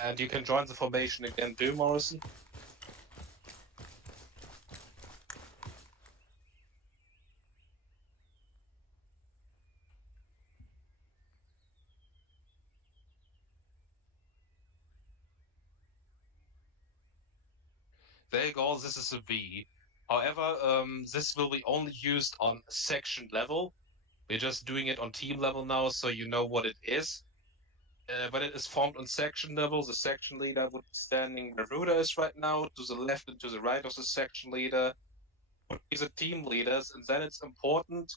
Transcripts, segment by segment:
And you can join the formation again too, Morrison. There you go, this is a V. However, this will be only used on section level. We're just doing it on team level now, so you know what it is. When it is formed on section level, the section leader would be standing where Ruda is right now, to the left and to the right of the section leader would be the team leaders, and then it's important.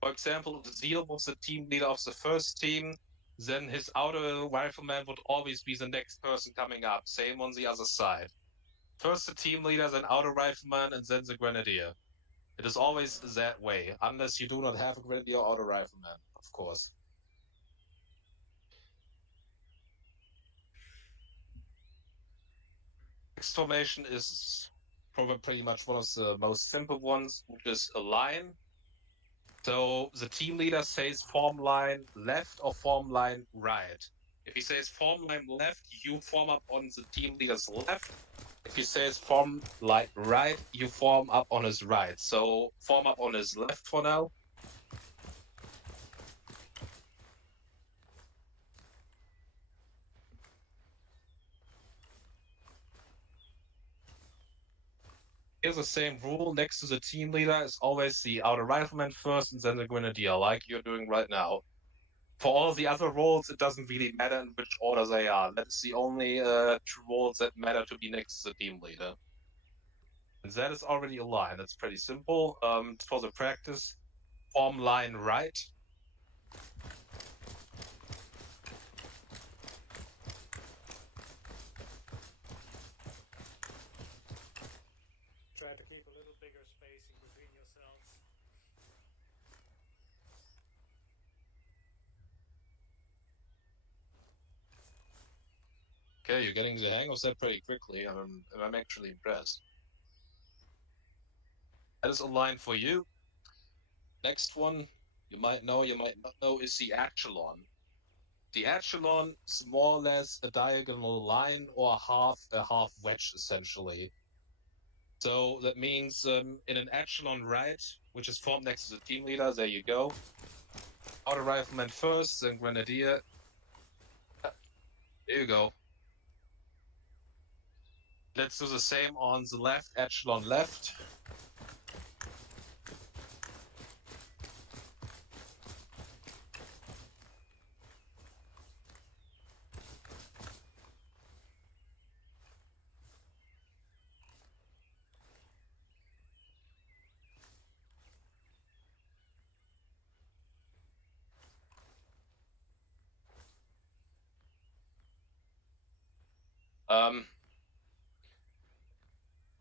For example, if Zeal was the team leader of the first team, then his outer rifleman would always be the next person coming up. Same on the other side. First the team leader, then outer rifleman, and then the grenadier. It is always that way, unless you do not have a grenadier or outer rifleman, of course. Next formation is probably pretty much one of the most simple ones, which is a line. So the team leader says form line left or form line right. If he says form line left, you form up on the team leader's left. If he says form line right, you form up on his right. So form up on his left for now. Here's the same rule. Next to the team leader is always the outer rifleman first and then the grenadier, like you're doing right now. For all the other roles, it doesn't really matter in which order they are. That's the only two roles that matter to be next to the team leader. And that is already a line. That's pretty simple. For the practice, form line right. Try to keep a little bigger spacing between yourselves. Okay, you're getting the hang of that pretty quickly. I'm actually impressed. That is a line for you. Next one, you might know, you might not know, is the echelon. The echelon is more or less a diagonal line or a half wedge, essentially. So that means in an echelon right, which is formed next to the team leader, there you go. Outer rifleman first, then grenadier. There you go. Let's do the same on the left, echelon left.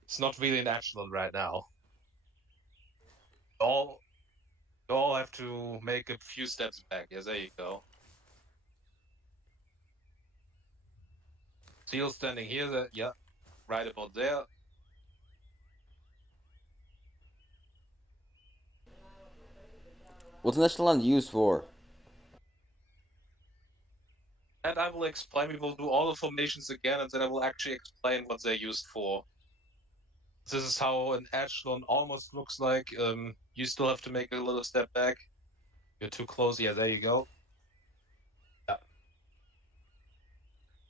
It's not really an echelon right now. All you all have to make a few steps back. Yeah, there you go. Seal standing here, yeah, right about there. What's an echelon used for? And I will explain, we will do all the formations again, and then I will actually explain what they're used for. This is how an echelon almost looks like. You still have to make a little step back. You're too close. Yeah, there you go. Yeah.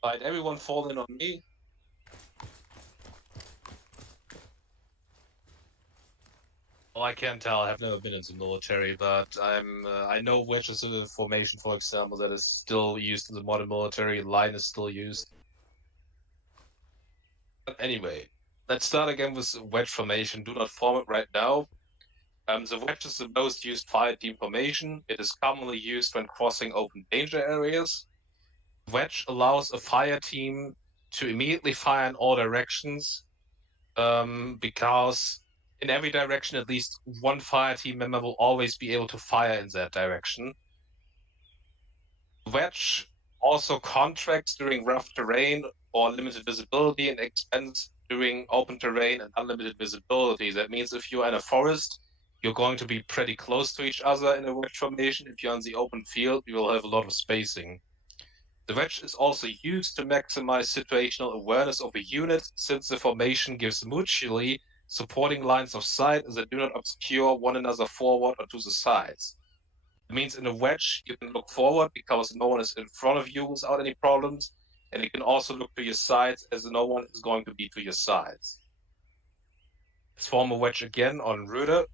All right, everyone fall in on me. Well, I can't tell. I have never been in the military, but I know which is a formation, for example, that is still used in the modern military. Line is still used. But anyway, let's start again with wedge formation. Do not form it right now. The wedge is the most used fire team formation. It is commonly used when crossing open danger areas. Wedge allows a fire team to immediately fire in all directions, because in every direction, at least one fire team member will always be able to fire in that direction. Wedge also contracts during rough terrain or limited visibility and expands during open terrain and unlimited visibility. That means if you're in a forest, you're going to be pretty close to each other in a wedge formation. If you're on the open field, you will have a lot of spacing. The wedge is also used to maximize situational awareness of a unit, since the formation gives mutually supporting lines of sight that do not obscure one another forward or to the sides. It means in a wedge, you can look forward because no one is in front of you without any problems, and you can also look to your sides as no one is going to be to your sides. Let's form a wedge again on Ruder.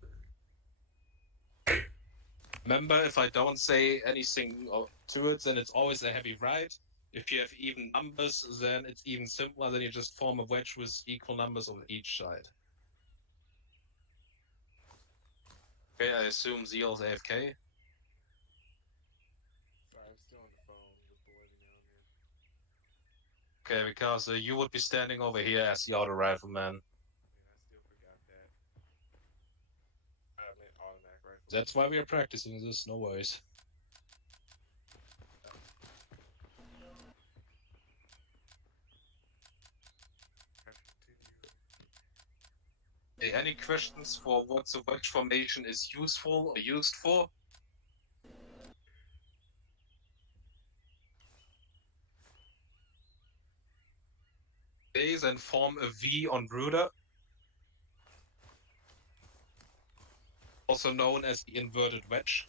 Remember, if I don't say anything to it, then it's always a heavy right. If you have even numbers, then it's even simpler. Then you just form a wedge with equal numbers on each side. Okay, I assume Zeal's AFK. Sorry, I'm still on the phone with the lady down here. Okay, because you would be standing over here as the auto rifleman. Yeah, I still forgot that. I meant automatic rifle. That's why we are practicing this. No worries. Any questions for what the wedge formation is useful or used for? Okay, then form a V on Ruder, also known as the inverted wedge.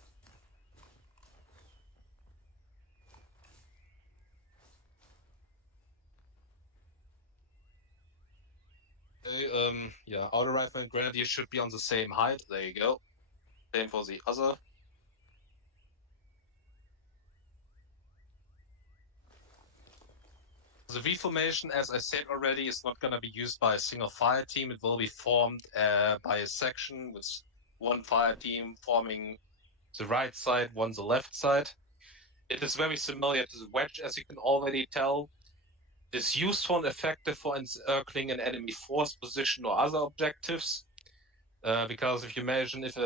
Okay, yeah, auto rifle and grenadier should be on the same height. There you go. Same for the other. The V formation, as I said already, is not going to be used by a single fire team. It will be formed by a section with one fire team forming the right side, one the left side. It is very similar to the wedge, as you can already tell. It is useful and effective for encircling an enemy force position or other objectives. Because if you imagine if a